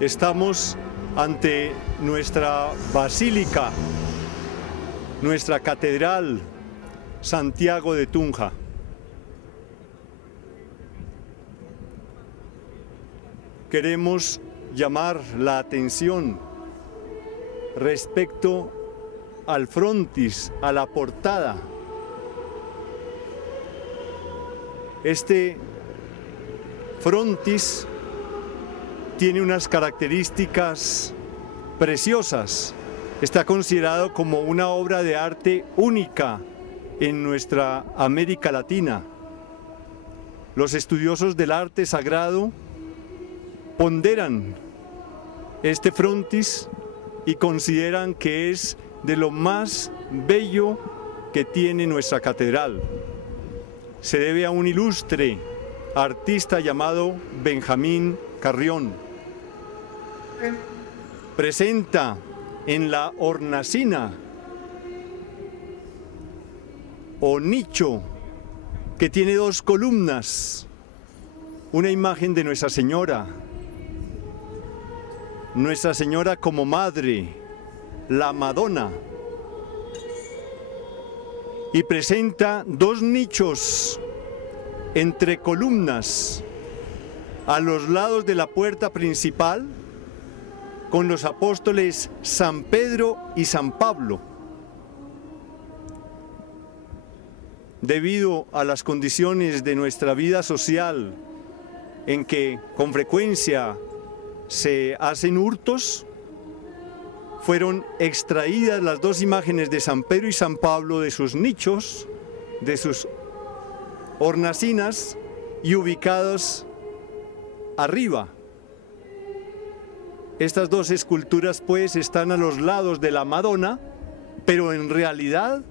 Estamos ante nuestra basílica, nuestra catedral, Santiago de Tunja. Queremos llamar la atención respecto al frontis, a la portada. Este frontis tiene unas características preciosas. Está considerado como una obra de arte única en nuestra América Latina. Los estudiosos del arte sagrado ponderan este frontis y consideran que es de lo más bello que tiene nuestra catedral. Se debe a un ilustre artista llamado Benjamín Carrión. Presenta en la hornacina o nicho que tiene dos columnas una imagen de Nuestra Señora como madre, la Madonna, y presenta dos nichos entre columnas a los lados de la puerta principal con los apóstoles San Pedro y San Pablo. Debido a las condiciones de nuestra vida social en que con frecuencia se hacen hurtos, fueron extraídas las dos imágenes de San Pedro y San Pablo de sus nichos, de sus hornacinas, y ubicados arriba. Estas dos esculturas pues están a los lados de la Madonna, pero en realidad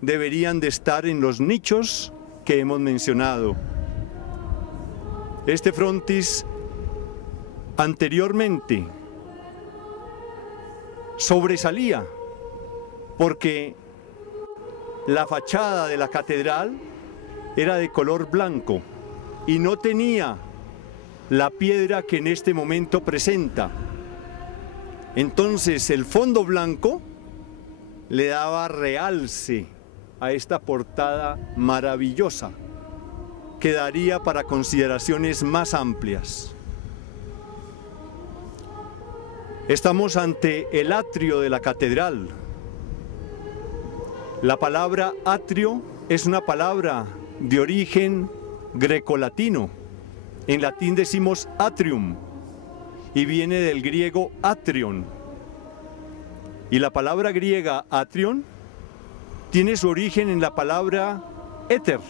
deberían de estar en los nichos que hemos mencionado. Este frontis anteriormente sobresalía porque la fachada de la catedral era de color blanco y no tenía la piedra que en este momento presenta. Entonces el fondo blanco le daba realce a esta portada maravillosa que daría para consideraciones más amplias. Estamos ante el atrio de la catedral. La palabra atrio es una palabra de origen grecolatino. En latín decimos atrium y viene del griego atrion. Y la palabra griega atrion tiene su origen en la palabra éter,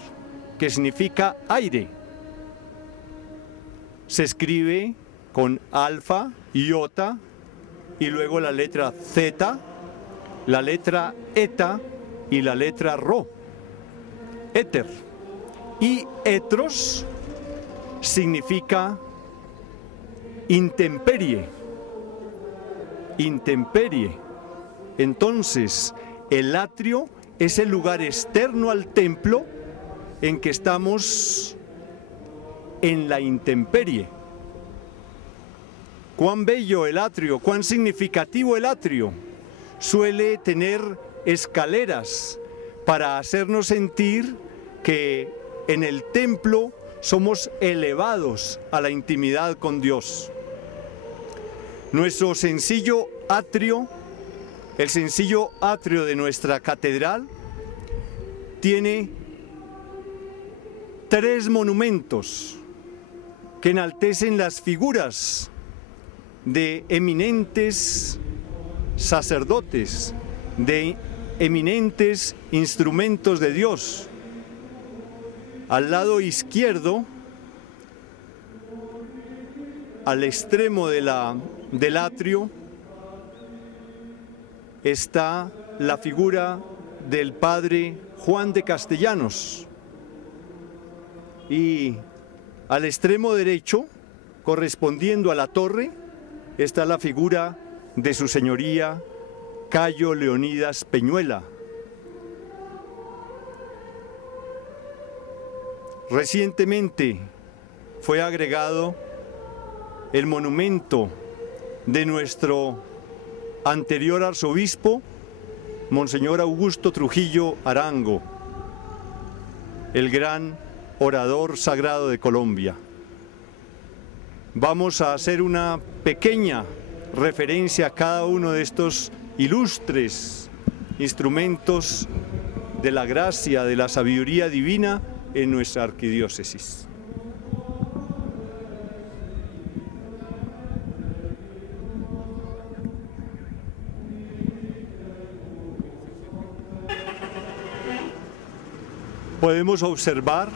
que significa aire. Se escribe con alfa, iota, y luego la letra zeta, la letra eta y la letra rho. Éter. Y etros significa intemperie. Intemperie. Entonces, el atrio es el lugar externo al templo en que estamos en la intemperie. Cuán bello el atrio, cuán significativo el atrio. Suele tener escaleras para hacernos sentir que en el templo somos elevados a la intimidad con Dios. Nuestro sencillo atrio, el sencillo atrio de nuestra catedral, tiene 3 monumentos que enaltecen las figuras de eminentes sacerdotes, de eminentes instrumentos de Dios. Al lado izquierdo, al extremo del atrio, está la figura del padre Juan de Castellanos. Y al extremo derecho, correspondiendo a la torre, está la figura de su señoría Cayo Leonidas Peñuela. Recientemente fue agregado el monumento de nuestro anterior arzobispo, Monseñor Augusto Trujillo Arango, el gran orador sagrado de Colombia. Vamos a hacer una pequeña referencia a cada uno de estos ilustres instrumentos de la gracia, de la sabiduría divina en nuestra arquidiócesis. Podemos observar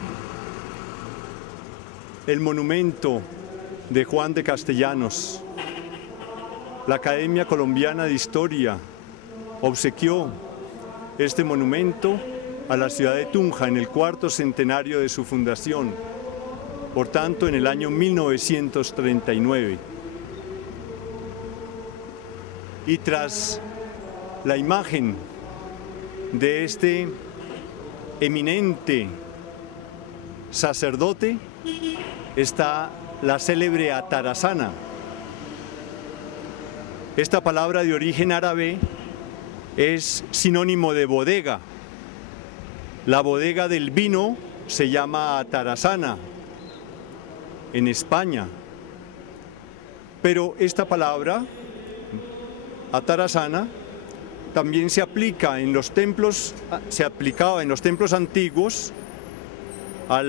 el monumento de Juan de Castellanos. La Academia Colombiana de Historia obsequió este monumento a la ciudad de Tunja en el 4º centenario de su fundación, por tanto en el año 1939. Y tras la imagen de este eminente sacerdote está la célebre Atarasana. Esta palabra de origen árabe es sinónimo de bodega. La bodega del vino se llama Atarasana en España, pero esta palabra Atarasana también se aplica en los templos, se aplicaba en los templos antiguos a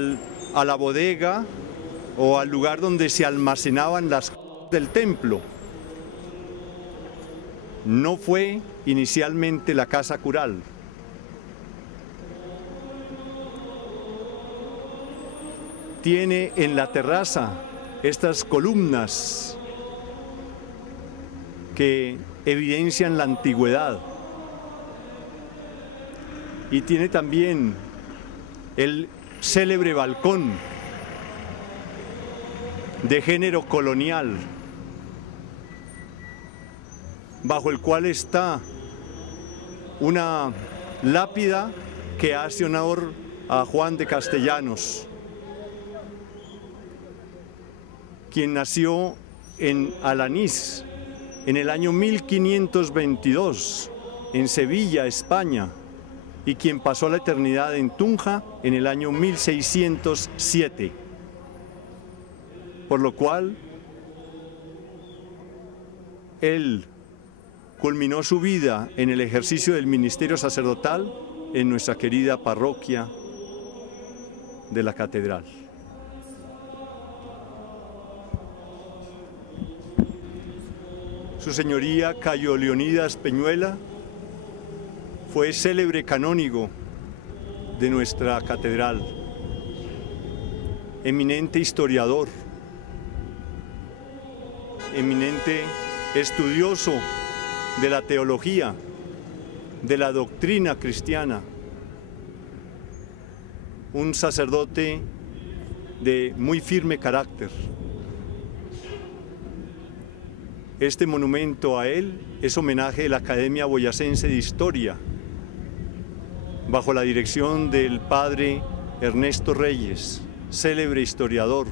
la bodega o al lugar donde se almacenaban las cosas del templo. No fue inicialmente la casa cural. Tiene en la terraza estas columnas que evidencian la antigüedad. Y tiene también el célebre balcón de género colonial, bajo el cual está una lápida que hace honor a Juan de Castellanos, quien nació en Alanís en el año 1522, en Sevilla, España, y quien pasó la eternidad en Tunja en el año 1607. Por lo cual, él culminó su vida en el ejercicio del ministerio sacerdotal en nuestra querida parroquia de la catedral. Su señoría Cayo Leonidas Peñuela fue célebre canónigo de nuestra catedral, eminente historiador, eminente estudioso de la teología, de la doctrina cristiana, un sacerdote de muy firme carácter. Este monumento a él es homenaje de la Academia Boyacense de Historia, bajo la dirección del padre Ernesto Reyes, célebre historiador,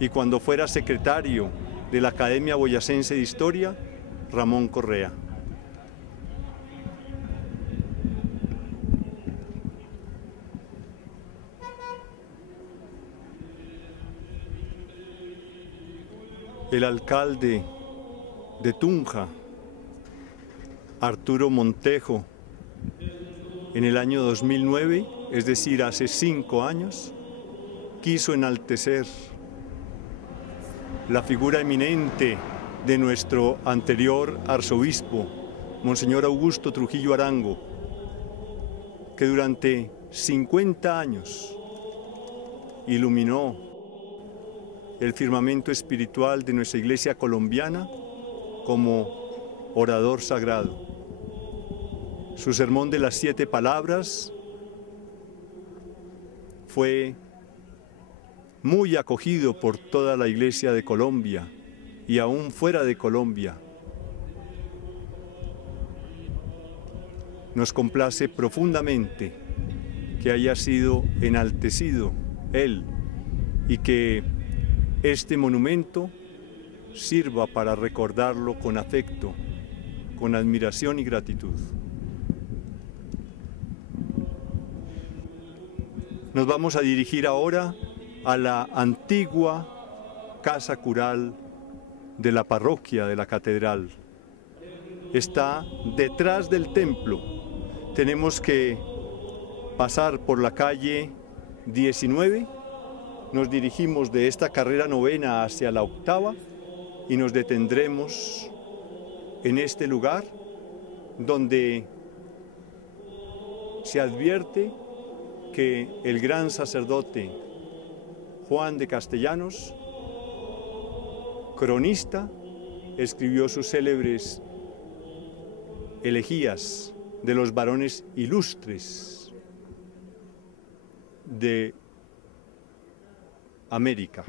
y cuando fuera secretario de la Academia Boyacense de Historia, Ramón Correa. El alcalde de Tunja, Arturo Montejo, en el año 2009, es decir, hace 5 años, quiso enaltecer la figura eminente de nuestro anterior arzobispo, Monseñor Augusto Trujillo Arango, que durante 50 años iluminó el firmamento espiritual de nuestra iglesia colombiana como orador sagrado. Su sermón de las 7 palabras fue muy acogido por toda la iglesia de Colombia y aún fuera de Colombia. Nos complace profundamente que haya sido enaltecido él y que este monumento sirva para recordarlo con afecto, con admiración y gratitud. Nos vamos a dirigir ahora a la antigua casa cural de la parroquia de la catedral. Está detrás del templo. Tenemos que pasar por la calle 19, nos dirigimos de esta carrera novena hacia la octava y nos detendremos en este lugar donde se advierte que el gran sacerdote Juan de Castellanos, cronista, escribió sus célebres elegías de los varones ilustres de América.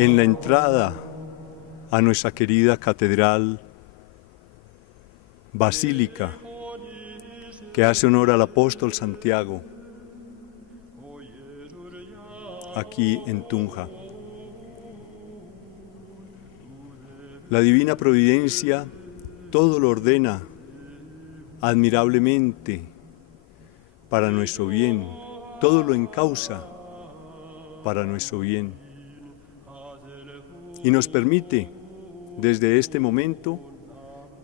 En la entrada a nuestra querida catedral basílica que hace honor al apóstol Santiago, aquí en Tunja. La divina providencia todo lo ordena admirablemente para nuestro bien, todo lo encausa para nuestro bien. Y nos permite, desde este momento,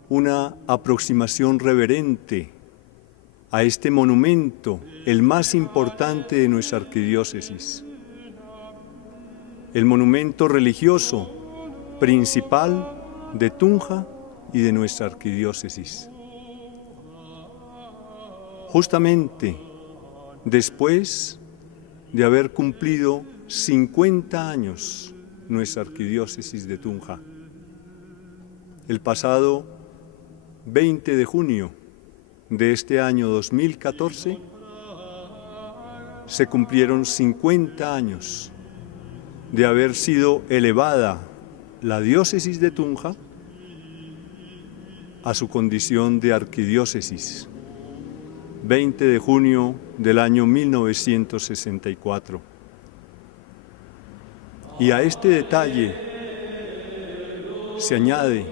una aproximación reverente a este monumento, el más importante de nuestra arquidiócesis. El monumento religioso principal de Tunja y de nuestra arquidiócesis. Justamente después de haber cumplido 50 años nuestra arquidiócesis de Tunja. El pasado 20 de junio de este año 2014 se cumplieron 50 años de haber sido elevada la diócesis de Tunja a su condición de arquidiócesis. 20 de junio del año 1964. Y a este detalle se añade,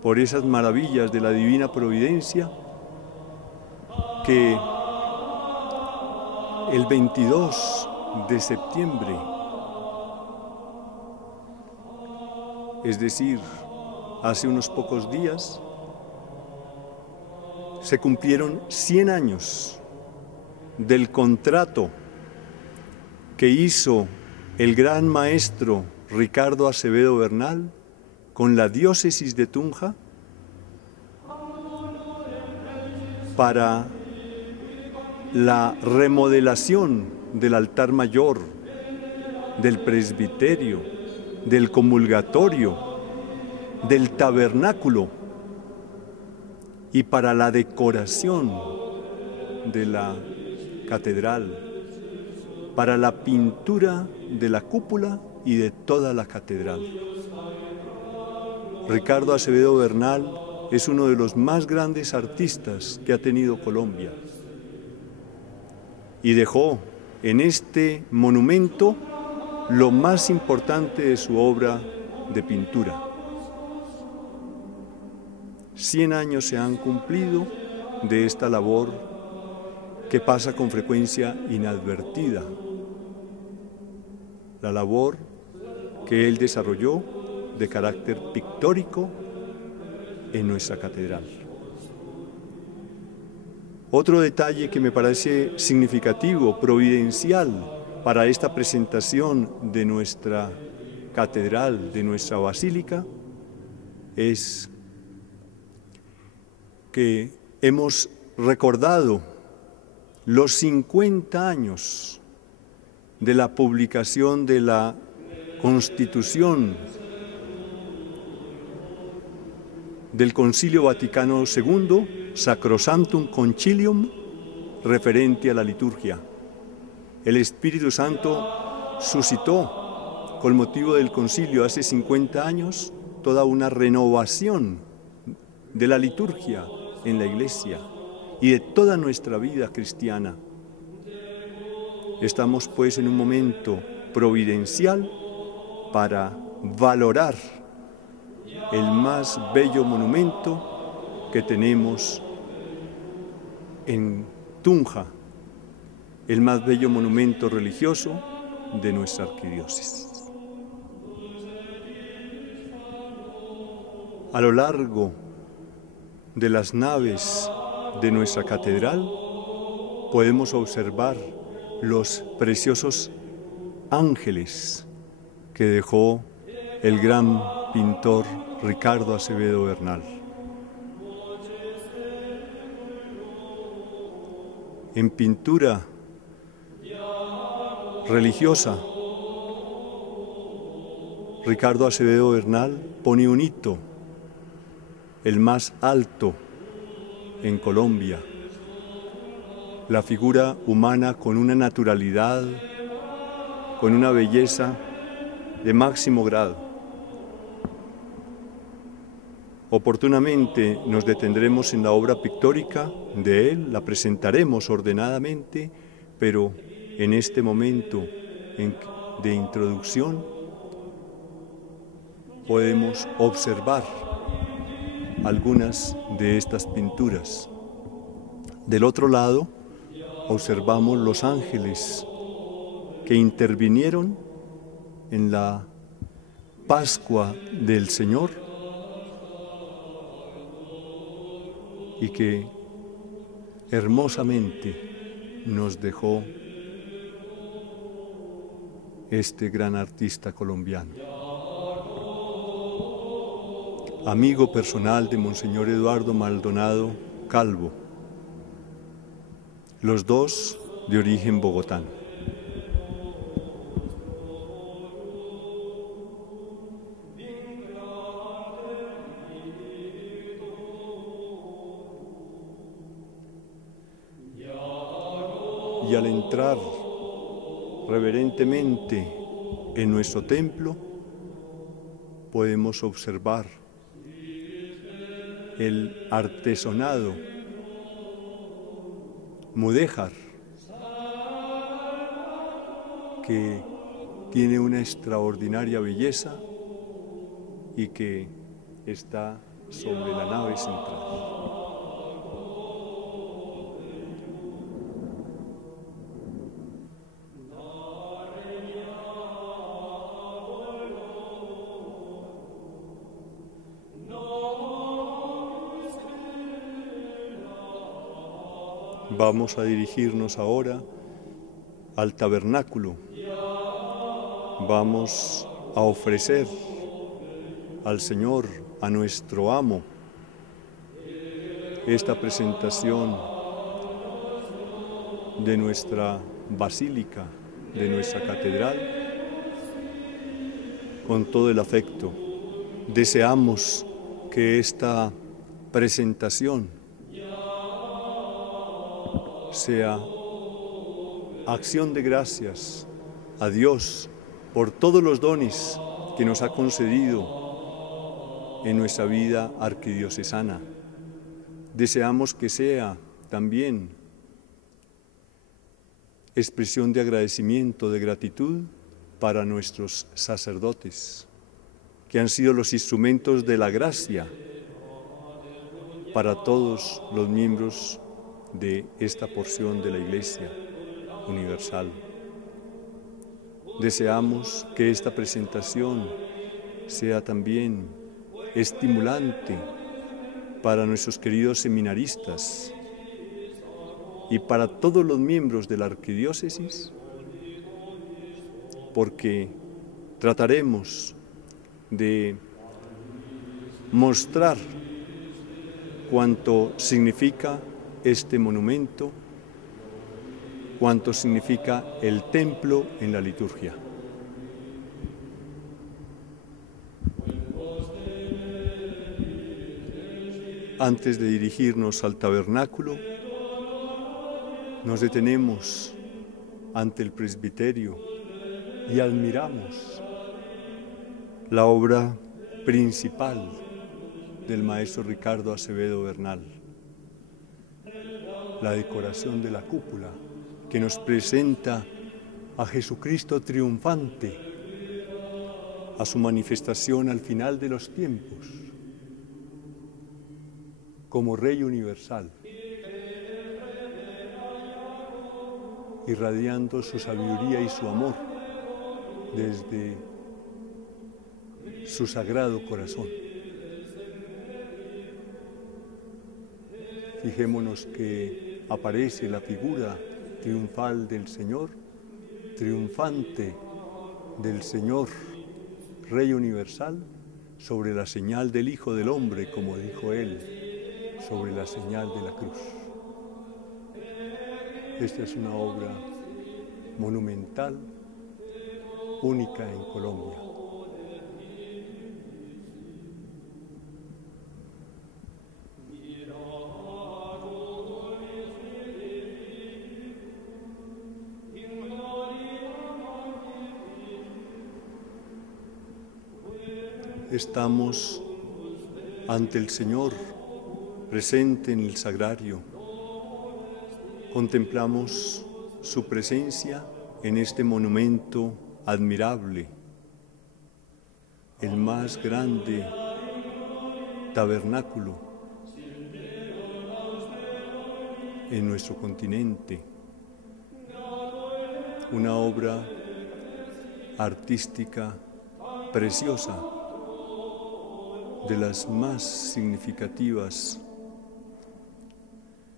por esas maravillas de la divina providencia, que el 22 de septiembre, es decir, hace unos pocos días, se cumplieron 100 años del contrato que hizo el gran maestro Ricardo Acevedo Bernal con la diócesis de Tunja para la remodelación del altar mayor, del presbiterio, del comulgatorio, del tabernáculo y para la decoración de la catedral, para la pintura de la cúpula y de toda la catedral. Ricardo Acevedo Bernal es uno de los más grandes artistas que ha tenido Colombia y dejó en este monumento lo más importante de su obra de pintura. 100 años se han cumplido de esta labor que pasa con frecuencia inadvertida. La labor que él desarrolló de carácter pictórico en nuestra catedral. Otro detalle que me parece significativo, providencial para esta presentación de nuestra catedral, de nuestra basílica, es que hemos recordado los 50 años de la publicación de la Constitución del Concilio Vaticano II, Sacrosanctum Concilium, referente a la liturgia. El Espíritu Santo suscitó, con motivo del concilio hace 50 años, toda una renovación de la liturgia en la Iglesia y de toda nuestra vida cristiana. Estamos pues en un momento providencial para valorar el más bello monumento que tenemos en Tunja, el más bello monumento religioso de nuestra arquidiócesis. A lo largo de las naves de nuestra catedral podemos observar los preciosos ángeles que dejó el gran pintor Ricardo Acevedo Bernal. En pintura religiosa, Ricardo Acevedo Bernal pone un hito, el más alto en Colombia, la figura humana con una naturalidad, con una belleza de máximo grado. Oportunamente nos detendremos en la obra pictórica de él, la presentaremos ordenadamente, pero en este momento de introducción podemos observar algunas de estas pinturas. Del otro lado observamos los ángeles que intervinieron en la Pascua del Señor y que hermosamente nos dejó este gran artista colombiano. Amigo personal de Monseñor Eduardo Maldonado Calvo, los dos de origen bogotano. Y al entrar reverentemente en nuestro templo, podemos observar el artesonado mudéjar, que tiene una extraordinaria belleza y que está sobre la nave central. Vamos a dirigirnos ahora al tabernáculo. Vamos a ofrecer al Señor, a nuestro amo, esta presentación de nuestra basílica, de nuestra catedral, con todo el afecto. Deseamos que esta presentación sea acción de gracias a Dios por todos los dones que nos ha concedido en nuestra vida arquidiocesana. Deseamos que sea también expresión de agradecimiento, de gratitud para nuestros sacerdotes, que han sido los instrumentos de la gracia para todos los miembros de esta porción de la Iglesia universal. Deseamos que esta presentación sea también estimulante para nuestros queridos seminaristas y para todos los miembros de la arquidiócesis, porque trataremos de mostrar cuánto significa este monumento, cuánto significa el templo en la liturgia. Antes de dirigirnos al tabernáculo, nos detenemos ante el presbiterio y admiramos la obra principal del maestro Ricardo Acevedo Bernal, la decoración de la cúpula que nos presenta a Jesucristo triunfante, a su manifestación al final de los tiempos, como Rey universal, irradiando su sabiduría y su amor desde su sagrado corazón. Fijémonos que aparece la figura triunfal del Señor, triunfante del Señor, Rey universal, sobre la señal del Hijo del Hombre, como dijo él, sobre la señal de la cruz. Esta es una obra monumental, única en Colombia. Estamos ante el Señor, presente en el sagrario. Contemplamos su presencia en este monumento admirable, el más grande tabernáculo en nuestro continente, una obra artística preciosa, de las más significativas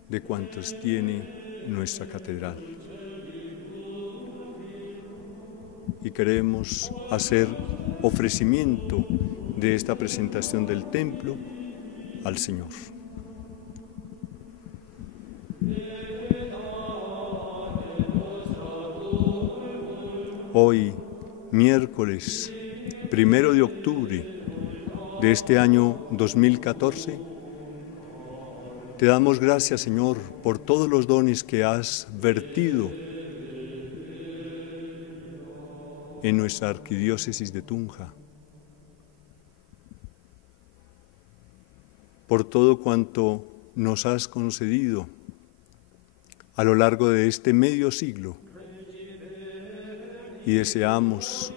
de cuantas tiene nuestra catedral. Y queremos hacer ofrecimiento de esta presentación del templo al Señor. Hoy, miércoles 1 de octubre de este año 2014, te damos gracias, Señor, por todos los dones que has vertido en nuestra arquidiócesis de Tunja, por todo cuanto nos has concedido a lo largo de este medio siglo, y deseamos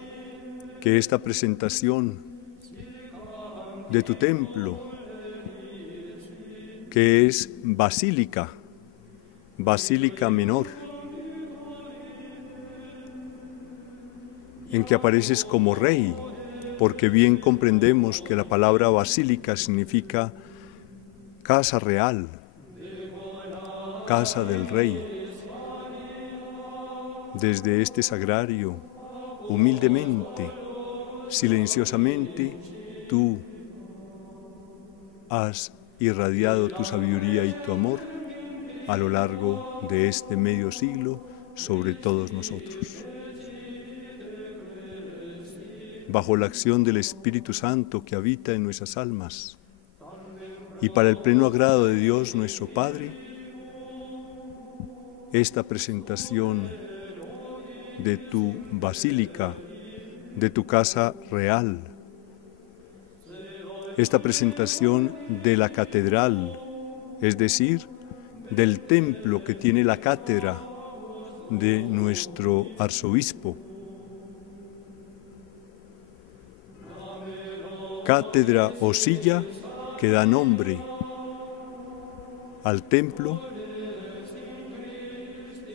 que esta presentación de tu templo, que es basílica menor, en que apareces como rey, porque bien comprendemos que la palabra basílica significa casa real, casa del rey. Desde este sagrario, humildemente, silenciosamente, tú has irradiado tu sabiduría y tu amor a lo largo de este medio siglo sobre todos nosotros. Bajo la acción del Espíritu Santo que habita en nuestras almas y para el pleno agrado de Dios nuestro Padre, esta presentación de tu basílica, de tu casa real, esta presentación de la catedral, es decir, del templo que tiene la cátedra de nuestro arzobispo. Cátedra o silla que da nombre al templo,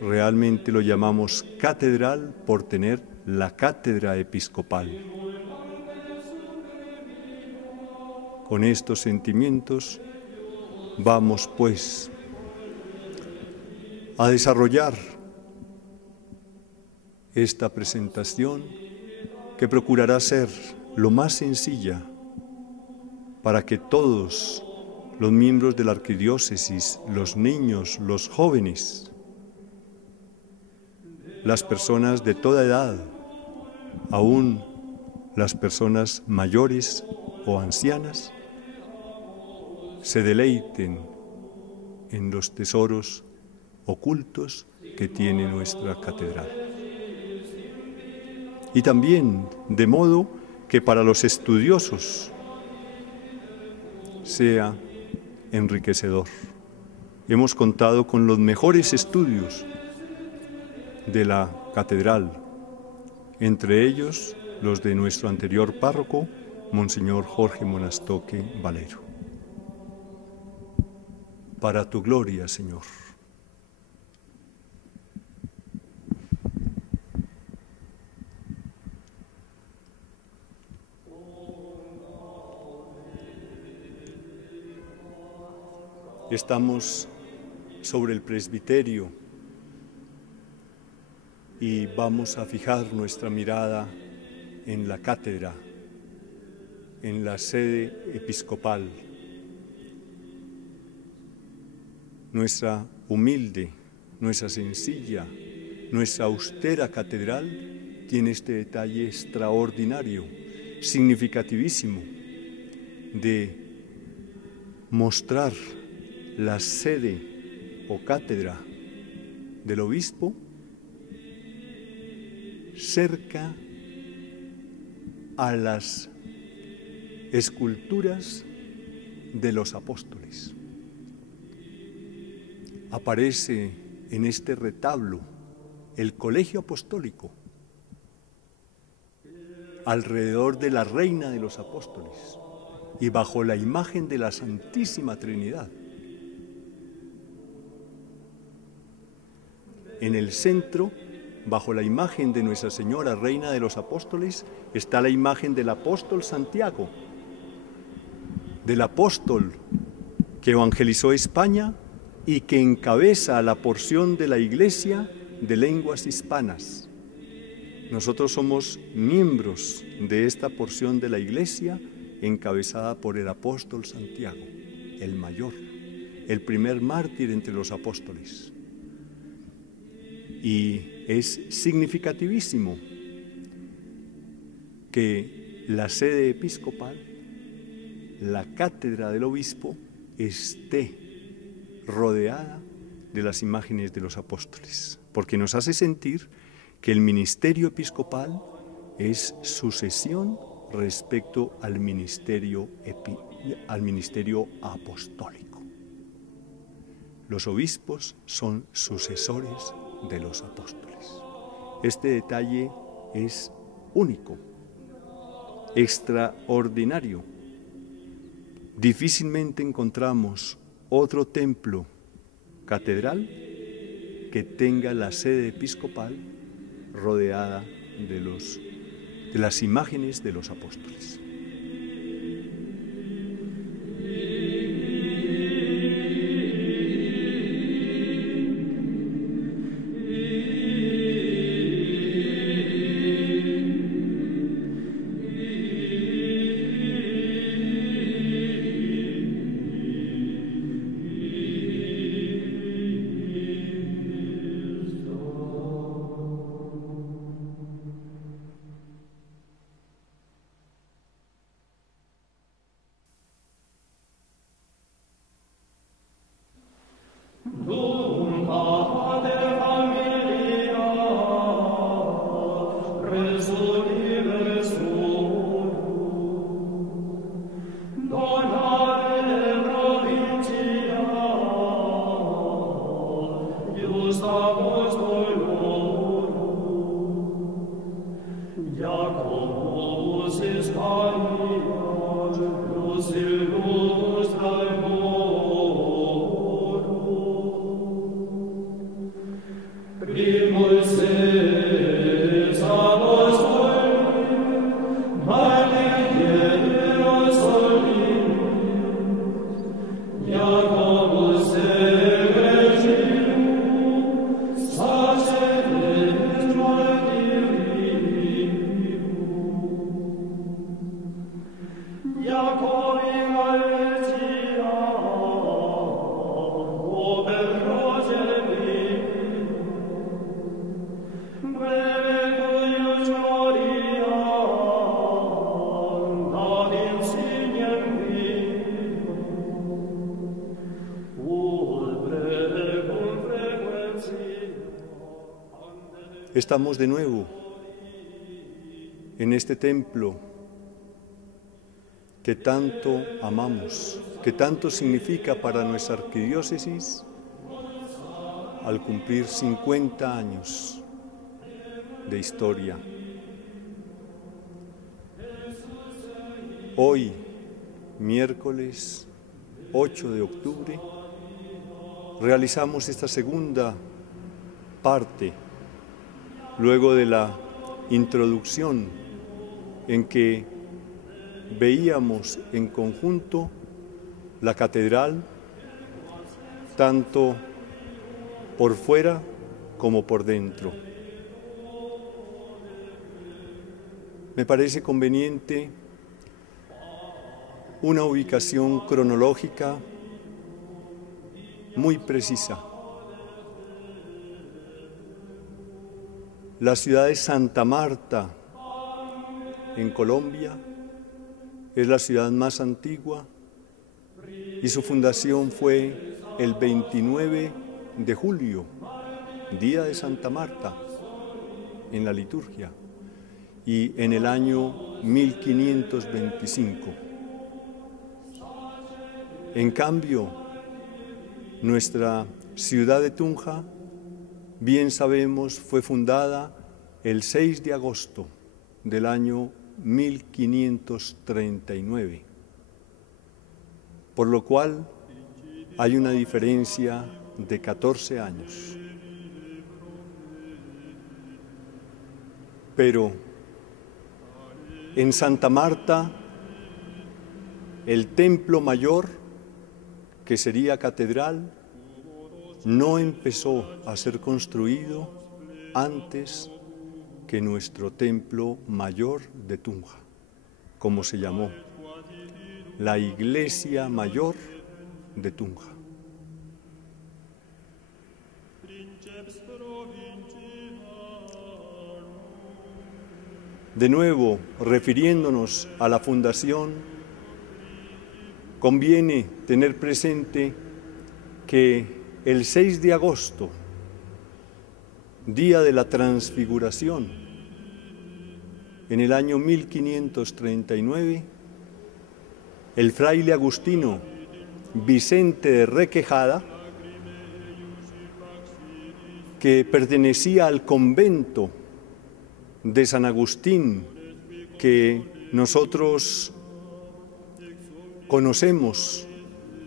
realmente lo llamamos catedral por tener la cátedra episcopal. Con estos sentimientos vamos, pues, a desarrollar esta presentación que procurará ser lo más sencilla para que todos los miembros de la arquidiócesis, los niños, los jóvenes, las personas de toda edad, aún las personas mayores o ancianas, se deleiten en los tesoros ocultos que tiene nuestra catedral. Y también de modo que para los estudiosos sea enriquecedor. Hemos contado con los mejores estudios de la catedral, entre ellos los de nuestro anterior párroco, Monseñor Jorge Monastoque Valero. Para tu gloria, Señor. Estamos sobre el presbiterio y vamos a fijar nuestra mirada en la cátedra, en la sede episcopal. Nuestra humilde, nuestra sencilla, nuestra austera catedral tiene este detalle extraordinario, significativísimo, de mostrar la sede o cátedra del obispo cerca a las esculturas de los apóstoles. Aparece en este retablo el colegio apostólico alrededor de la reina de los apóstoles y bajo la imagen de la Santísima Trinidad. En el centro, bajo la imagen de Nuestra Señora, Reina de los Apóstoles, está la imagen del apóstol Santiago, del apóstol que evangelizó España y que encabeza la porción de la Iglesia de lenguas hispanas. Nosotros somos miembros de esta porción de la Iglesia encabezada por el apóstol Santiago, el mayor, el primer mártir entre los apóstoles. Y es significativísimo que la sede episcopal, la cátedra del obispo, esté rodeada de las imágenes de los apóstoles, porque nos hace sentir que el ministerio episcopal es sucesión respecto al ministerio apostólico. Los obispos son sucesores de los apóstoles. Este detalle es único, extraordinario. Difícilmente encontramos otro templo catedral que tenga la sede episcopal rodeada de las imágenes de los apóstoles. Estamos de nuevo en este templo que tanto amamos, que tanto significa para nuestra arquidiócesis al cumplir 50 años de historia. Hoy, miércoles 8 de octubre, realizamos esta segunda parte, luego de la introducción en que veíamos en conjunto la catedral, tanto por fuera como por dentro. Me parece conveniente una ubicación cronológica muy precisa. La ciudad de Santa Marta, en Colombia, es la ciudad más antigua y su fundación fue el 29 de julio, día de Santa Marta, en la liturgia, y en el año 1525. En cambio, nuestra ciudad de Tunja, bien sabemos, fue fundada el 6 de agosto del año 1539, por lo cual hay una diferencia de 14 años. Pero en Santa Marta, el templo mayor, que sería catedral, no empezó a ser construido antes que nuestro templo mayor de Tunja, como se llamó, la Iglesia Mayor de Tunja. De nuevo, refiriéndonos a la fundación, conviene tener presente que el 6 de agosto, día de la Transfiguración, en el año 1539, el fraile agustino Vicente de Requejada, que pertenecía al convento de San Agustín, que nosotros conocemos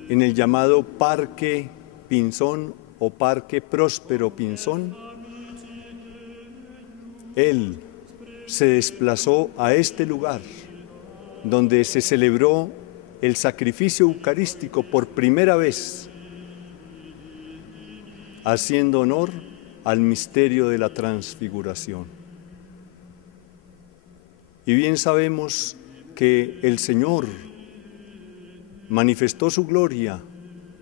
en el llamado Parque Pinzón o Parque Próspero Pinzón, él se desplazó a este lugar donde se celebró el sacrificio eucarístico por primera vez, haciendo honor al misterio de la transfiguración. Y bien sabemos que el Señor manifestó su gloria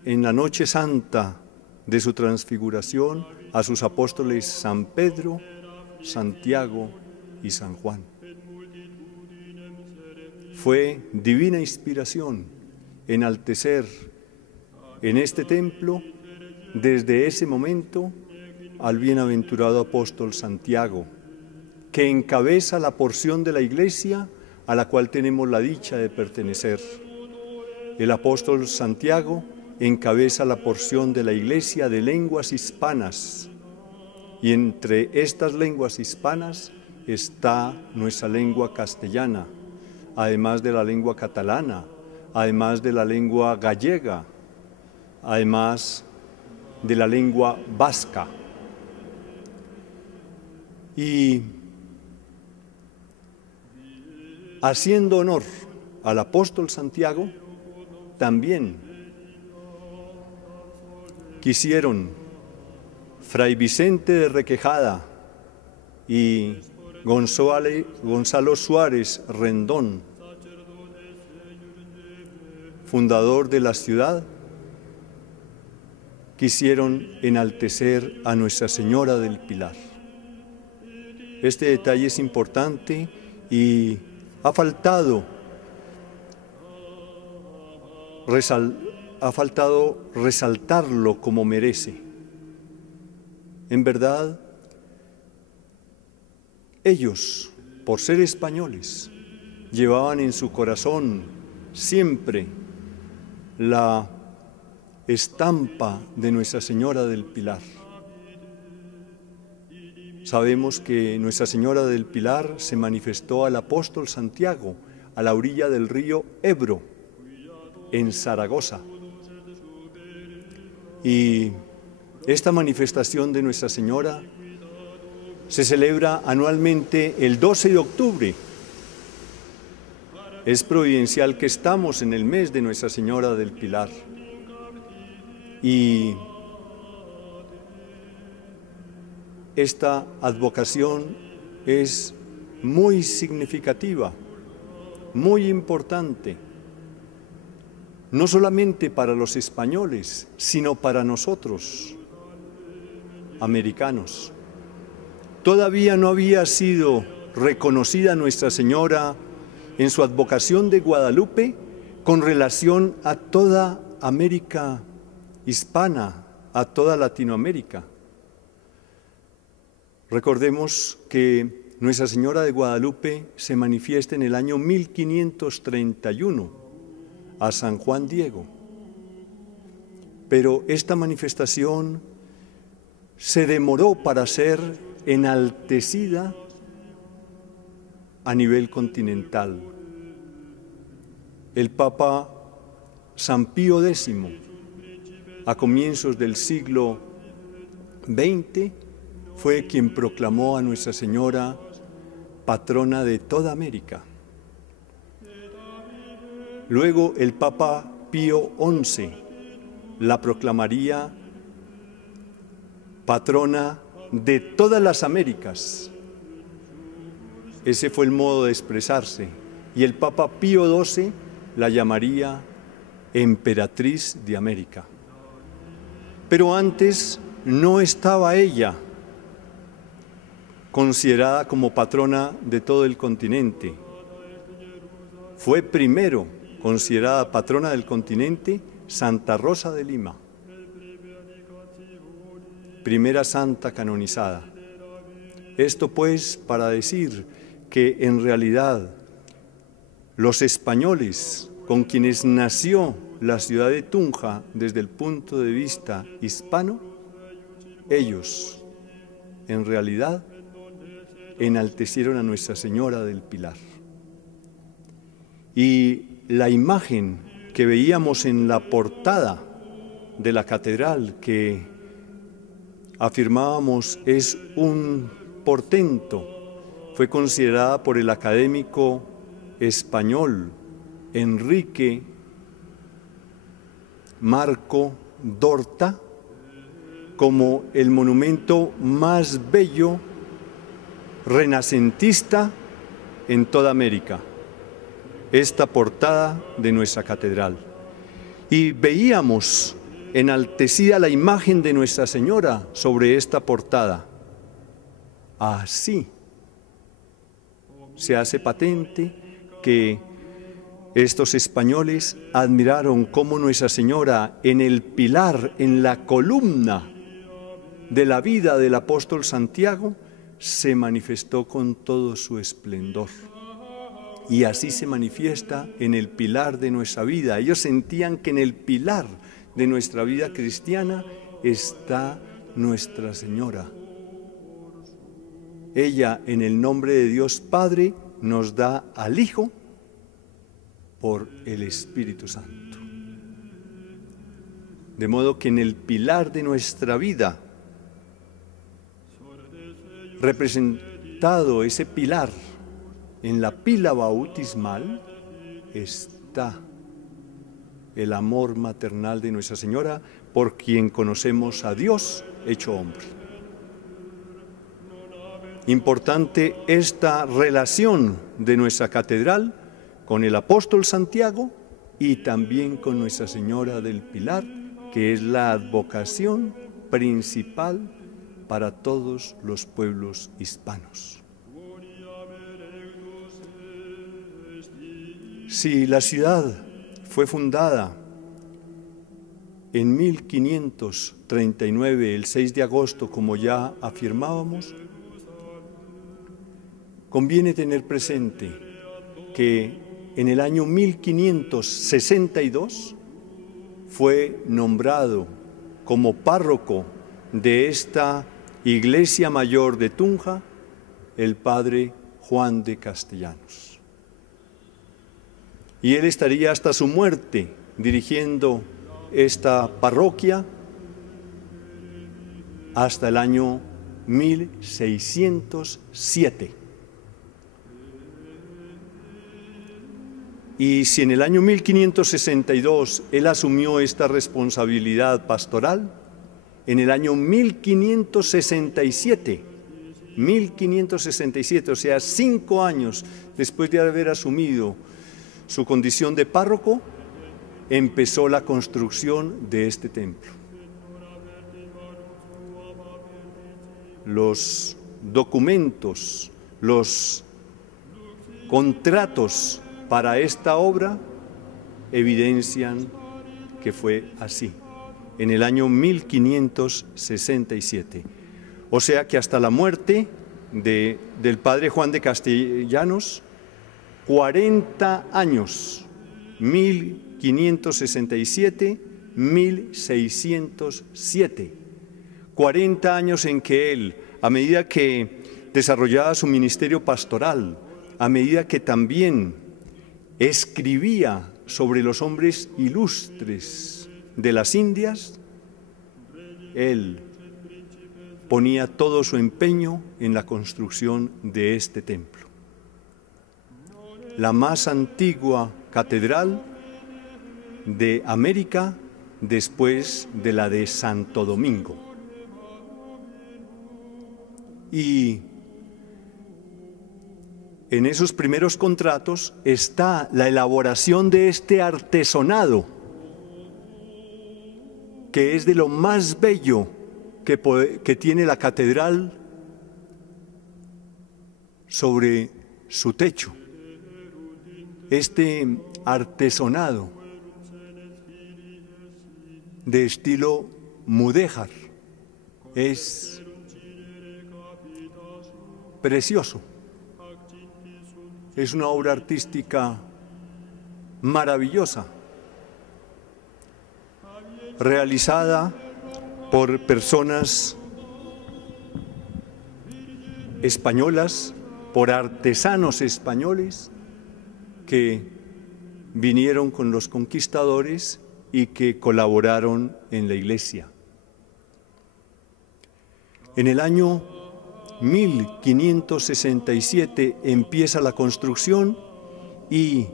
en la noche santa de su transfiguración a sus apóstoles San Pedro, Santiago y San Juan. Fue divina inspiración enaltecer en este templo desde ese momento al bienaventurado apóstol Santiago, que encabeza la porción de la Iglesia a la cual tenemos la dicha de pertenecer. El apóstol Santiago encabeza la porción de la Iglesia de lenguas hispanas, y entre estas lenguas hispanas está nuestra lengua castellana, además de la lengua catalana, además de la lengua gallega, además de la lengua vasca. Y haciendo honor al apóstol Santiago, también quisieron Fray Vicente de Requejada y Gonzalo Suárez Rendón, fundador de la ciudad, quisieron enaltecer a Nuestra Señora del Pilar. Este detalle es importante y ha faltado resaltarlo como merece. En verdad, Ellos, por ser españoles, llevaban en su corazón siempre la estampa de Nuestra Señora del Pilar. Sabemos que Nuestra Señora del Pilar se manifestó al apóstol Santiago a la orilla del río Ebro, en Zaragoza. Y esta manifestación de Nuestra Señora se celebra anualmente el 12 de octubre. Es providencial que estamos en el mes de Nuestra Señora del Pilar. Y esta advocación es muy significativa, muy importante, no solamente para los españoles, sino para nosotros, americanos. Todavía no había sido reconocida Nuestra Señora en su advocación de Guadalupe con relación a toda América hispana, a toda Latinoamérica. Recordemos que Nuestra Señora de Guadalupe se manifiesta en el año 1531 a San Juan Diego. Pero esta manifestación se demoró para ser enaltecida a nivel continental. El Papa San Pío X, a comienzos del siglo XX, fue quien proclamó a Nuestra Señora patrona de toda América. Luego el Papa Pío XI la proclamaría patrona de todas las Américas. Ese fue el modo de expresarse. Y el Papa Pío XII la llamaría emperatriz de América. Pero antes no estaba ella considerada como patrona de todo el continente. Fue primero considerada patrona del continente Santa Rosa de Lima, primera santa canonizada. Esto pues para decir que en realidad los españoles con quienes nació la ciudad de Tunja desde el punto de vista hispano, ellos en realidad enaltecieron a Nuestra Señora del Pilar. Y la imagen que veíamos en la portada de la catedral, que afirmábamos es un portento, fue considerada por el académico español Enrique Marco Dorta como el monumento más bello renacentista en toda América, esta portada de nuestra catedral. Y veíamos enaltecida la imagen de Nuestra Señora sobre esta portada. Así se hace patente que estos españoles admiraron cómo Nuestra Señora en el pilar, en la columna de la vida del apóstol Santiago, se manifestó con todo su esplendor. Y así se manifiesta en el pilar de nuestra vida. Ellos sentían que en el pilar de nuestra vida cristiana está Nuestra Señora. Ella, en el nombre de Dios Padre, nos da al Hijo por el Espíritu Santo. De modo que en el pilar de nuestra vida, representado ese pilar en la pila bautismal, está el amor maternal de Nuestra Señora, por quien conocemos a Dios hecho hombre. Importante esta relación de nuestra catedral con el apóstol Santiago y también con Nuestra Señora del Pilar, que es la advocación principal para todos los pueblos hispanos. Si la ciudad fue fundada en 1539, el 6 de agosto, como ya afirmábamos, Conviene tener presente que en el año 1562 fue nombrado como párroco de esta iglesia mayor de Tunja el padre Juan de Castellanos. Y él estaría hasta su muerte dirigiendo esta parroquia hasta el año 1607. Y si en el año 1562 él asumió esta responsabilidad pastoral, en el año 1567, o sea, 5 años después de haber asumido su condición de párroco, empezó la construcción de este templo. Los documentos, los contratos para esta obra evidencian que fue así, en el año 1567. O sea que hasta la muerte del padre Juan de Castellanos, 40 años, 1567-1607, 40 años en que él, a medida que desarrollaba su ministerio pastoral, a medida que también escribía sobre los hombres ilustres de las Indias, él ponía todo su empeño en la construcción de este templo. La más antigua catedral de América después de la de Santo Domingo. Y en esos primeros contratos está la elaboración de este artesonado, que es de lo más bello que tiene la catedral sobre su techo. Este artesonado de estilo mudéjar es precioso. Es una obra artística maravillosa, realizada por personas españolas, por artesanos españoles que vinieron con los conquistadores y que colaboraron en la iglesia. En el año 1567 empieza la construcción y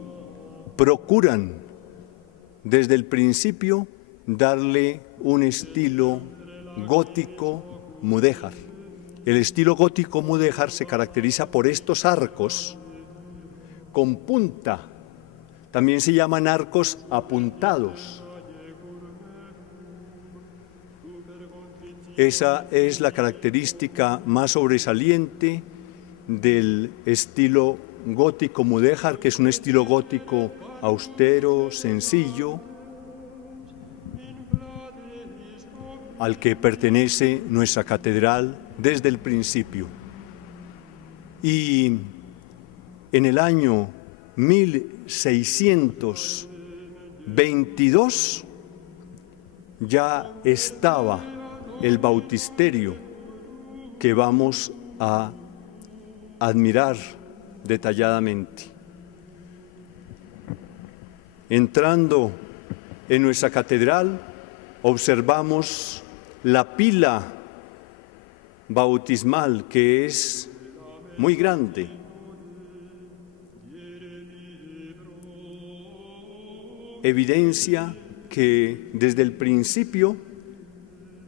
procuran desde el principio darle un estilo gótico mudéjar. El estilo gótico mudéjar se caracteriza por estos arcos con punta, también se llaman arcos apuntados. Esa es la característica más sobresaliente del estilo gótico mudéjar, que es un estilo gótico austero, sencillo, al que pertenece nuestra catedral desde el principio. Y en el año 1622 ya estaba el bautisterio que vamos a admirar detalladamente. Entrando en nuestra catedral, observamos la pila bautismal, que es muy grande. Evidencia que desde el principio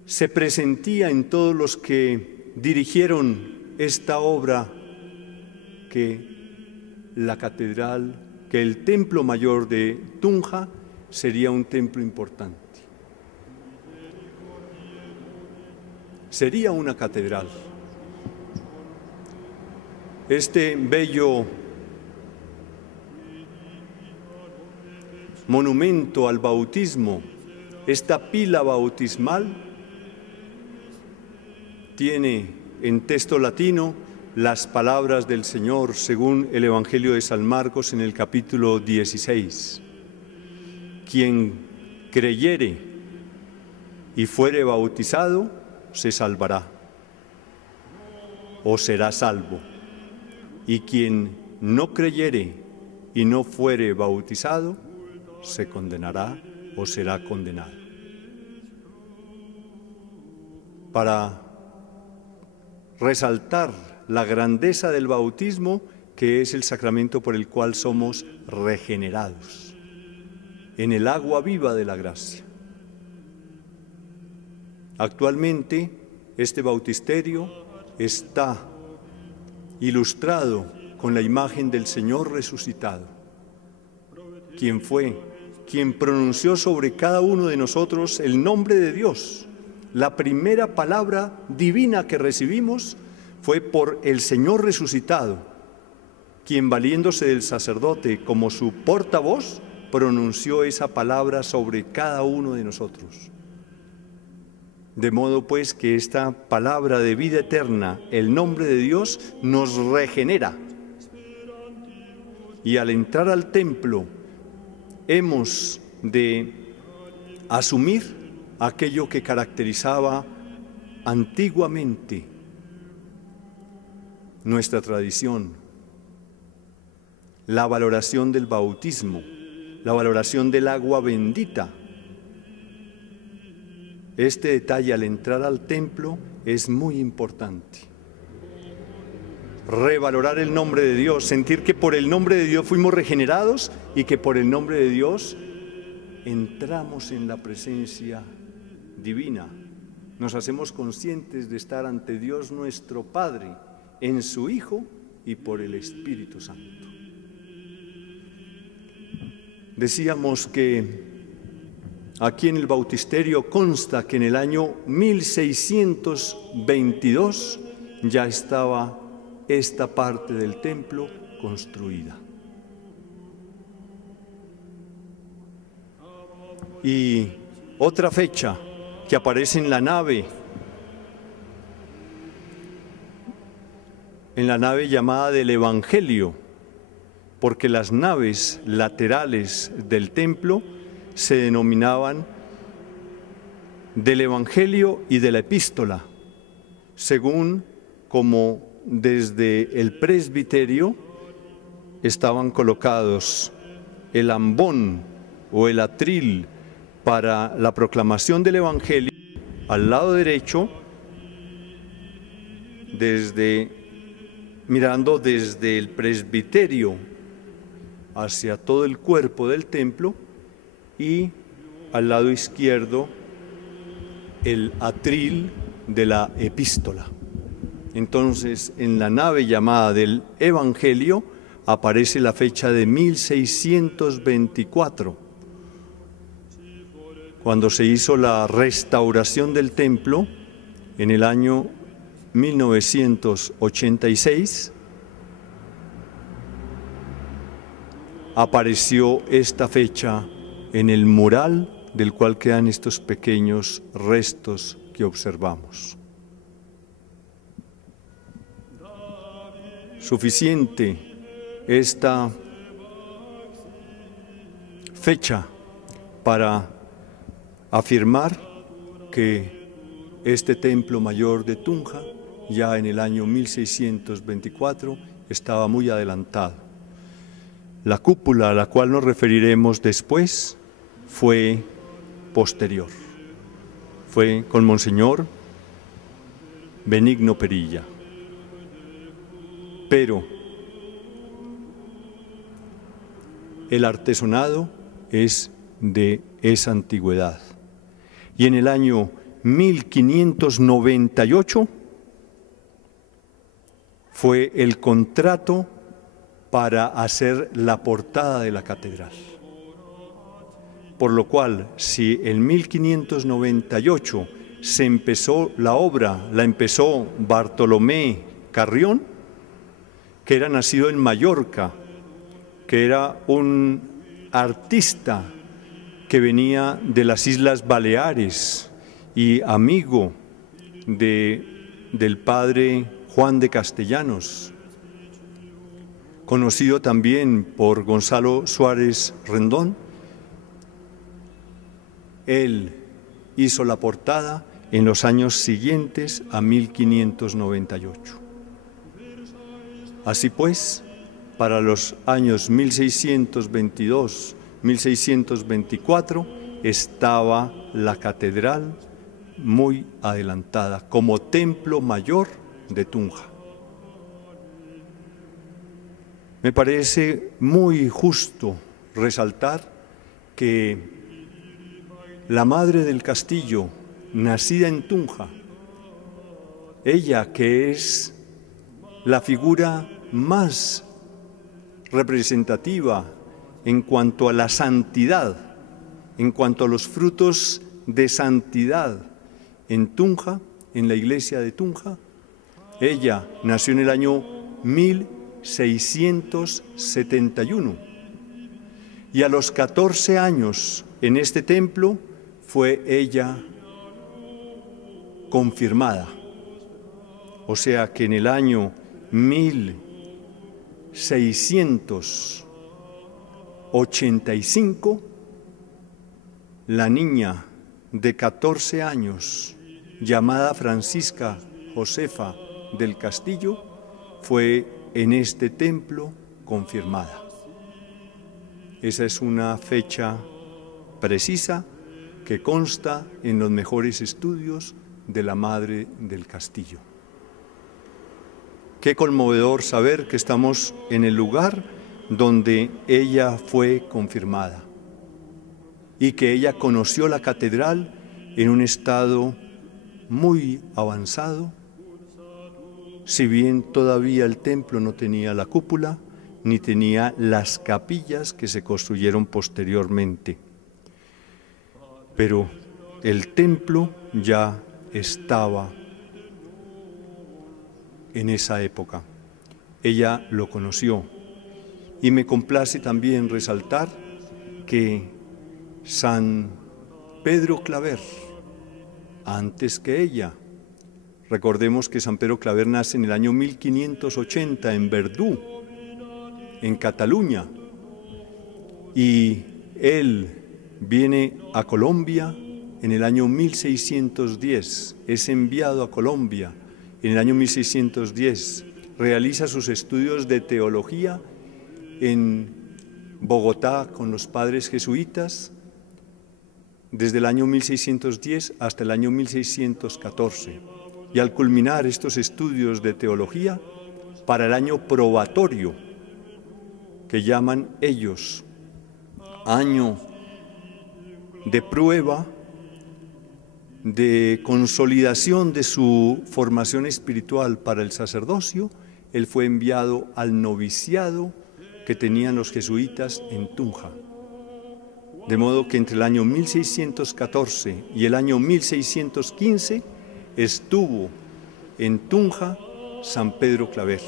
se presentía en todos los que dirigieron esta obra que la catedral, que el templo mayor de Tunja sería un templo importante. Sería una catedral. Este bello monumento al bautismo, esta pila bautismal, tiene en texto latino las palabras del Señor según el Evangelio de San Marcos en el capítulo 16. Quien creyere y fuere bautizado, se salvará o será salvo. Y quien no creyere y no fuere bautizado, se condenará o será condenado. Para resaltar la grandeza del bautismo, que es el sacramento por el cual somos regenerados en el agua viva de la gracia. Actualmente, este bautisterio está ilustrado con la imagen del Señor resucitado, quien pronunció sobre cada uno de nosotros el nombre de Dios. La primera palabra divina que recibimos fue por el Señor resucitado, quien valiéndose del sacerdote como su portavoz, pronunció esa palabra sobre cada uno de nosotros. De modo pues que esta palabra de vida eterna, el nombre de Dios, nos regenera. Y al entrar al templo, hemos de asumir aquello que caracterizaba antiguamente nuestra tradición, la valoración del bautismo, la valoración del agua bendita. Este detalle al entrar al templo es muy importante. Revalorar el nombre de Dios, sentir que por el nombre de Dios fuimos regenerados y que por el nombre de Dios entramos en la presencia divina. Nos hacemos conscientes de estar ante Dios nuestro Padre, en su Hijo y por el Espíritu Santo. Decíamos que aquí en el bautisterio consta que en el año 1622 ya estaba esta parte del templo construida. Y otra fecha que aparece en la nave llamada del Evangelio, porque las naves laterales del templo se denominaban del Evangelio y de la Epístola, según como desde el presbiterio estaban colocados el ambón o el atril para la proclamación del Evangelio al lado derecho, mirando desde el presbiterio hacia todo el cuerpo del templo, y al lado izquierdo el atril de la epístola. Entonces, en la nave llamada del Evangelio aparece la fecha de 1624, cuando se hizo la restauración del templo en el año 1986, apareció esta fecha en el mural del cual quedan estos pequeños restos que observamos. Suficiente esta fecha para afirmar que este templo mayor de Tunja, ya en el año 1624, estaba muy adelantado. La cúpula a la cual nos referiremos después fue posterior. Fue con Monseñor Benigno Perilla. Pero el artesonado es de esa antigüedad. Y en el año 1598 fue el contrato para hacer la portada de la catedral. Por lo cual, si en 1598 se empezó la obra, la empezó Bartolomé Carrión, que era nacido en Mallorca, que era un artista que venía de las Islas Baleares y amigo del padre Juan de Castellanos, conocido también por Gonzalo Suárez Rendón. Él hizo la portada en los años siguientes a 1598. Así pues, para los años 1622-1624 estaba la catedral muy adelantada como templo mayor de Tunja. Me parece muy justo resaltar que la madre del castillo, nacida en Tunja, ella que es la figura más representativa en cuanto a la santidad, en cuanto a los frutos de santidad en Tunja, en la iglesia de Tunja, ella nació en el año 1671 y a los 14 años en este templo fue ella confirmada. O sea que en el año 1685, la niña de 14 años, llamada Francisca Josefa del Castillo, fue en este templo confirmada. Esa es una fecha precisa que consta en los mejores estudios de la Madre del Castillo. Qué conmovedor saber que estamos en el lugar donde ella fue confirmada y que ella conoció la catedral en un estado muy avanzado, si bien todavía el templo no tenía la cúpula ni tenía las capillas que se construyeron posteriormente. Pero el templo ya estaba en esa época. Ella lo conoció. Y me complace también resaltar que San Pedro Claver, antes que ella, recordemos que San Pedro Claver nace en el año 1580 en Verdú, en Cataluña, y él viene a Colombia en el año 1610, es enviado a Colombia en el año 1610, realiza sus estudios de teología en Bogotá con los padres jesuitas desde el año 1610 hasta el año 1614. Y al culminar estos estudios de teología, para el año probatorio, que llaman ellos año de prueba, de consolidación de su formación espiritual para el sacerdocio, él fue enviado al noviciado que tenían los jesuitas en Tunja. De modo que entre el año 1614 y el año 1615 estuvo en Tunja San Pedro Claver.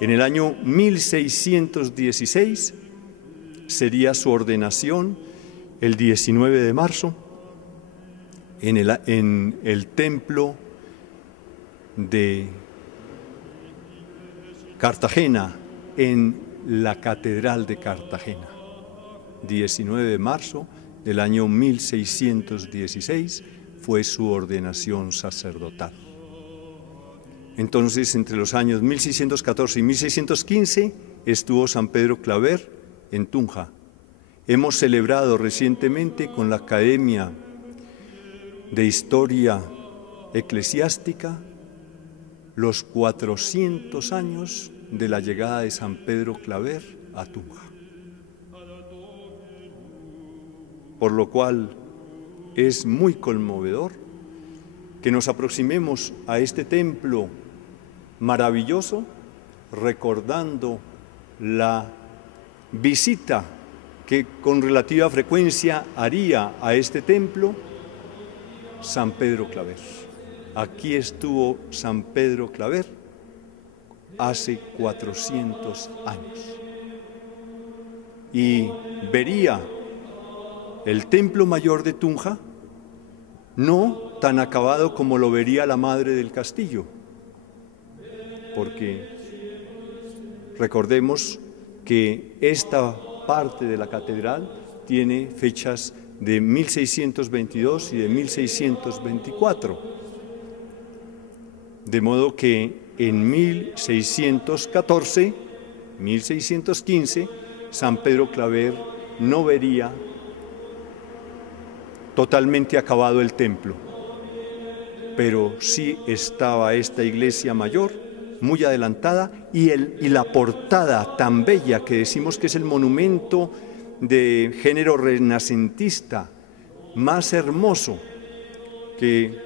En el año 1616 sería su ordenación el 19 de marzo en el templo de Cartagena, en la Catedral de Cartagena. 19 de marzo del año 1616 fue su ordenación sacerdotal. Entonces, entre los años 1614 y 1615 estuvo San Pedro Claver en Tunja. Hemos celebrado recientemente con la Academia de Historia Eclesiástica los 400 años de la llegada de San Pedro Claver a Tunja. Por lo cual es muy conmovedor que nos aproximemos a este templo maravilloso recordando la visita que con relativa frecuencia haría a este templo San Pedro Claver. Aquí estuvo San Pedro Claver hace 400 años y vería el templo mayor de Tunja no tan acabado como lo vería la Madre del Castillo, porque recordemos que esta parte de la catedral tiene fechas de 1622 y de 1624, de modo que en 1614, 1615, San Pedro Claver no vería totalmente acabado el templo, pero sí estaba esta iglesia mayor, muy adelantada, y la portada tan bella que decimos que es el monumento de género renacentista más hermoso que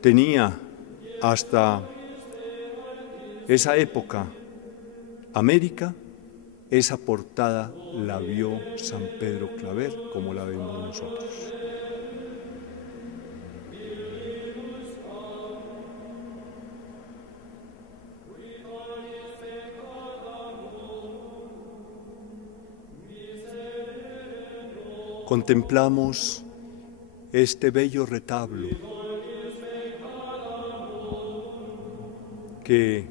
tenía hasta esa época América. Esa portada la vio San Pedro Claver como la vemos nosotros. Contemplamos este bello retablo que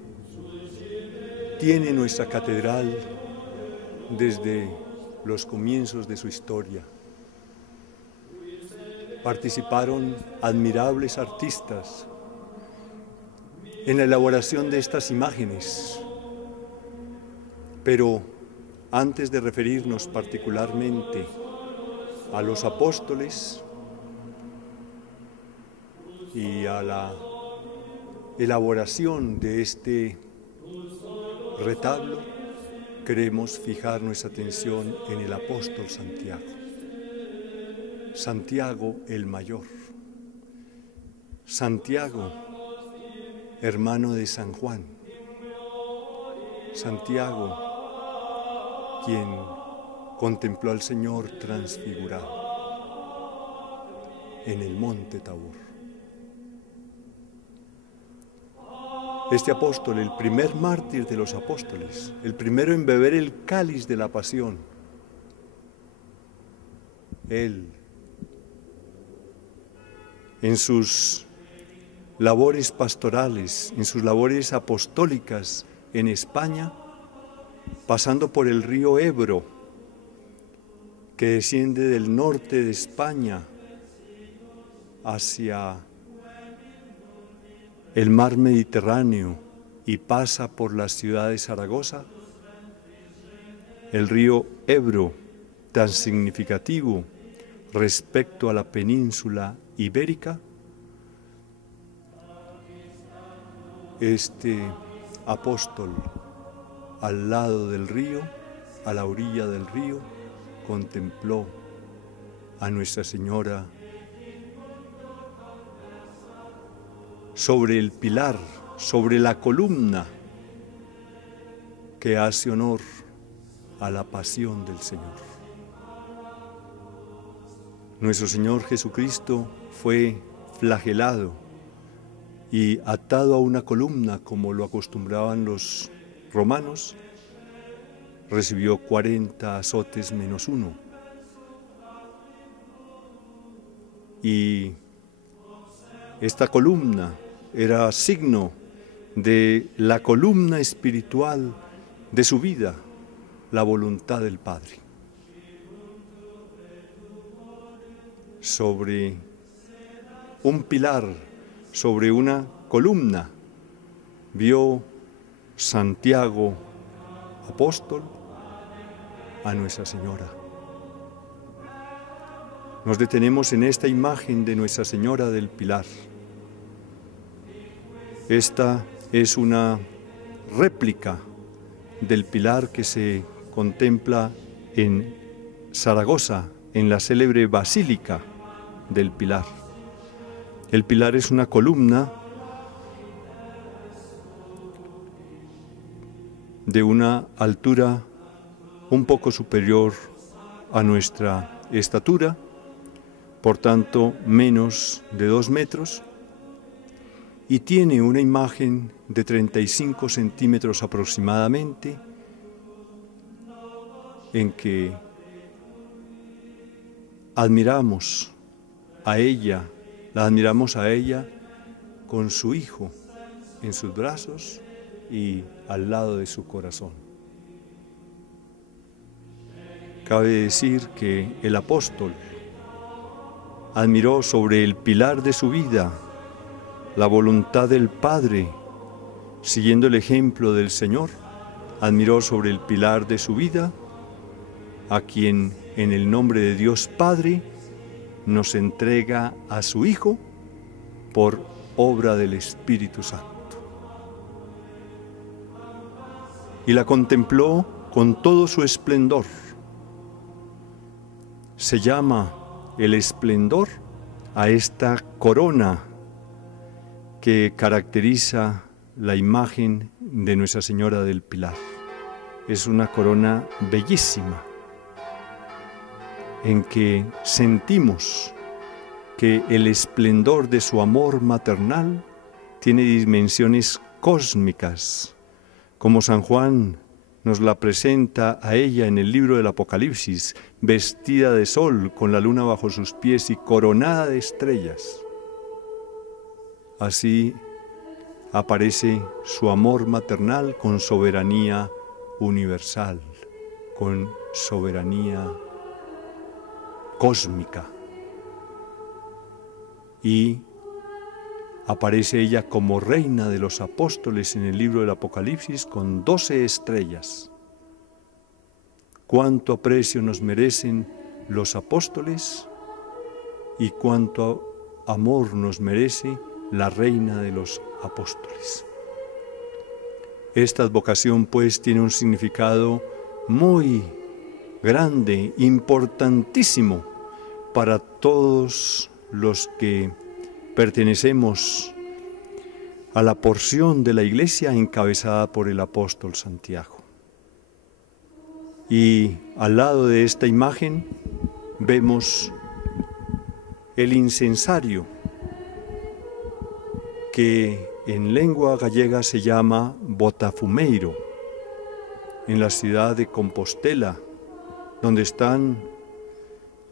tiene nuestra catedral desde los comienzos de su historia. Participaron admirables artistas en la elaboración de estas imágenes, pero antes de referirnos particularmente a los apóstoles y a la elaboración de este retablo, queremos fijar nuestra atención en el apóstol Santiago. Santiago el mayor. Santiago, hermano de San Juan. Santiago, quien contempló al Señor transfigurado en el monte Tabor. Este apóstol, el primer mártir de los apóstoles, el primero en beber el cáliz de la pasión, él, en sus labores pastorales, en sus labores apostólicas en España, pasando por el río Ebro, que desciende del norte de España hacia el mar Mediterráneo y pasa por la ciudad de Zaragoza, el río Ebro, tan significativo respecto a la península ibérica, este apóstol al lado del río, a la orilla del río, contempló a Nuestra Señora sobre el pilar, sobre la columna que hace honor a la pasión del Señor. Nuestro Señor Jesucristo fue flagelado y atado a una columna, como lo acostumbraban los romanos. Recibió 40 azotes menos uno. Y esta columna era signo de la columna espiritual de su vida, la voluntad del Padre. Sobre un pilar, sobre una columna, vio Santiago, apóstol, a Nuestra Señora. Nos detenemos en esta imagen de Nuestra Señora del Pilar. Esta es una réplica del pilar que se contempla en Zaragoza, en la célebre Basílica del Pilar. El pilar es una columna de una altura un poco superior a nuestra estatura, por tanto menos de 2 metros, y tiene una imagen de 35 centímetros aproximadamente, en que la admiramos a ella con su Hijo, en sus brazos y al lado de su corazón. Cabe decir que el apóstol admiró sobre el pilar de su vida la voluntad del Padre, siguiendo el ejemplo del Señor. Admiró sobre el pilar de su vida a quien en el nombre de Dios Padre nos entrega a su Hijo por obra del Espíritu Santo. Y la contempló con todo su esplendor. Se llama el esplendor a esta corona que caracteriza la imagen de Nuestra Señora del Pilar. Es una corona bellísima, en que sentimos que el esplendor de su amor maternal tiene dimensiones cósmicas, como San Juan nos la presenta a ella en el libro del Apocalipsis, vestida de sol, con la luna bajo sus pies y coronada de estrellas. Así aparece su amor maternal con soberanía universal, con soberanía cósmica. Y aparece ella como reina de los apóstoles en el libro del Apocalipsis con 12 estrellas. Cuánto aprecio nos merecen los apóstoles y cuánto amor nos merece la reina de los apóstoles. Esta advocación pues tiene un significado muy grande, importantísimo para todos los que pertenecemos a la porción de la Iglesia encabezada por el apóstol Santiago. Y al lado de esta imagen vemos el incensario, que en lengua gallega se llama botafumeiro, en la ciudad de Compostela, donde están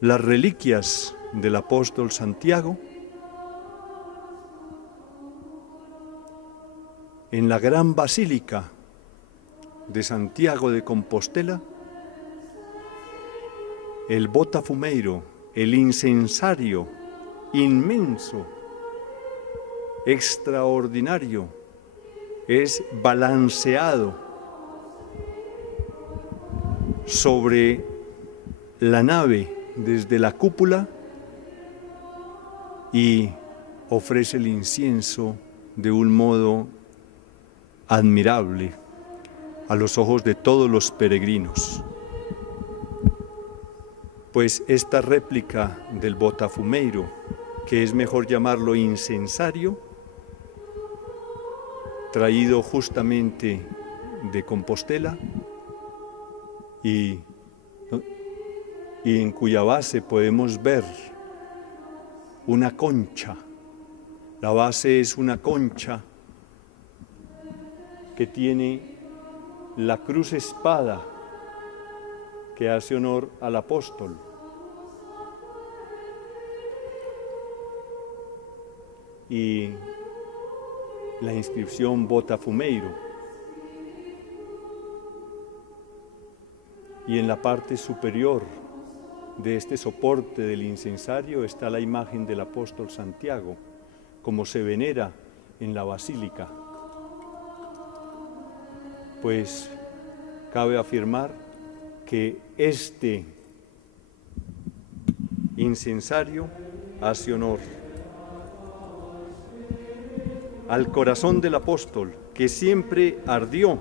las reliquias del apóstol Santiago. En la gran basílica de Santiago de Compostela, el botafumeiro, el incensario inmenso, extraordinario, es balanceado sobre la nave desde la cúpula y ofrece el incienso de un modo admirable a los ojos de todos los peregrinos. Pues esta réplica del botafumeiro, que es mejor llamarlo incensario, traído justamente de Compostela y en cuya base podemos ver una concha. La base es una concha que tiene la cruz espada que hace honor al apóstol. Y la inscripción botafumeiro. Y en la parte superior de este soporte del incensario está la imagen del apóstol Santiago, como se venera en la basílica. Pues cabe afirmar que este incensario hace honor al corazón del apóstol, que siempre ardió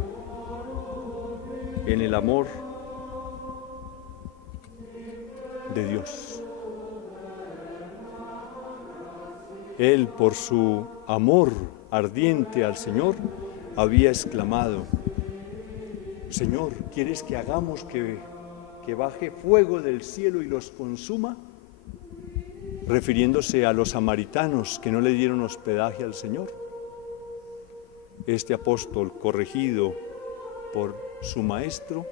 en el amor de Dios. Él, por su amor ardiente al Señor, había exclamado: Señor, ¿quieres que hagamos que baje fuego del cielo y los consuma? Refiriéndose a los samaritanos que no le dieron hospedaje al Señor. Este apóstol, corregido por su maestro,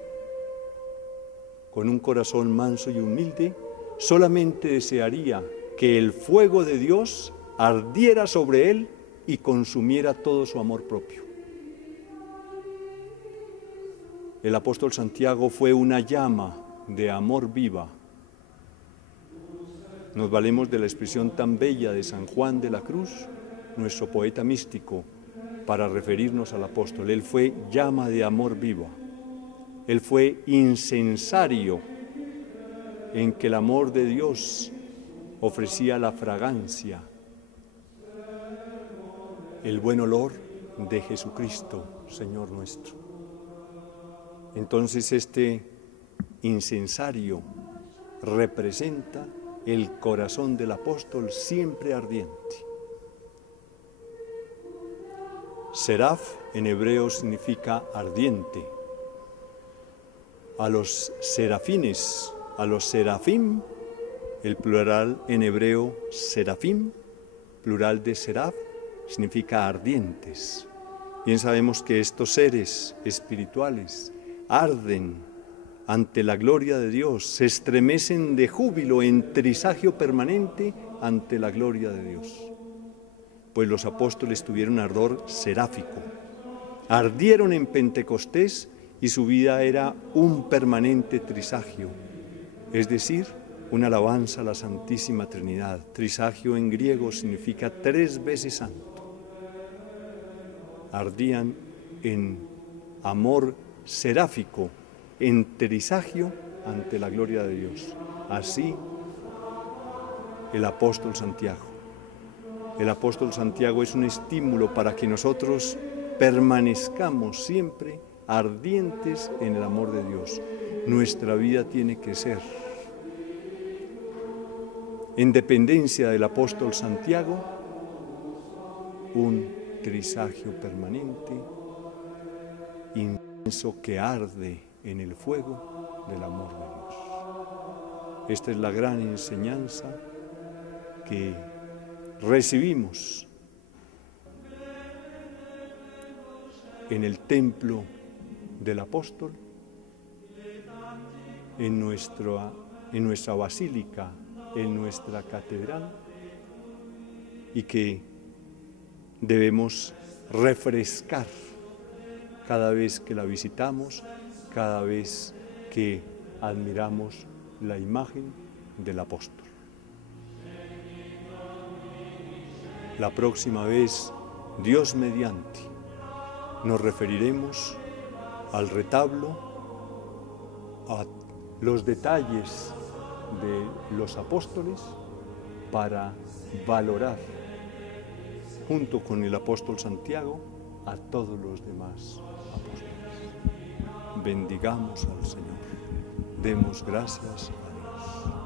con un corazón manso y humilde, solamente desearía que el fuego de Dios ardiera sobre él y consumiera todo su amor propio. El apóstol Santiago fue una llama de amor viva. Nos valemos de la expresión tan bella de San Juan de la Cruz, nuestro poeta místico, para referirnos al apóstol. Él fue llama de amor viva. Él fue incensario en que el amor de Dios ofrecía la fragancia, el buen olor de Jesucristo, Señor nuestro. Entonces este incensario representa el corazón del apóstol siempre ardiente. Seraf en hebreo significa ardiente. A los serafines, a los serafim, el plural en hebreo serafim, plural de seraf, significa ardientes. Bien sabemos que estos seres espirituales arden ante la gloria de Dios, se estremecen de júbilo en trisagio permanente ante la gloria de Dios. Pues los apóstoles tuvieron ardor seráfico, ardieron en Pentecostés y su vida era un permanente trisagio, es decir, una alabanza a la Santísima Trinidad. Trisagio en griego significa 3 veces santo. Ardían en amor seráfico, en trisagio ante la gloria de Dios. Así el apóstol Santiago. El apóstol Santiago es un estímulo para que nosotros permanezcamos siempre ardientes en el amor de Dios. Nuestra vida tiene que ser, en dependencia del apóstol Santiago, un trisagio permanente, incenso que arde en el fuego del amor de Dios. Esta es la gran enseñanza que recibimos en el templo del apóstol, en nuestra basílica, en nuestra catedral, y que debemos refrescar cada vez que la visitamos, cada vez que admiramos la imagen del apóstol. La próxima vez, Dios mediante, nos referiremos al retablo, a los detalles de los apóstoles, para valorar, junto con el apóstol Santiago, a todos los demás apóstoles. Bendigamos al Señor, demos gracias a Dios.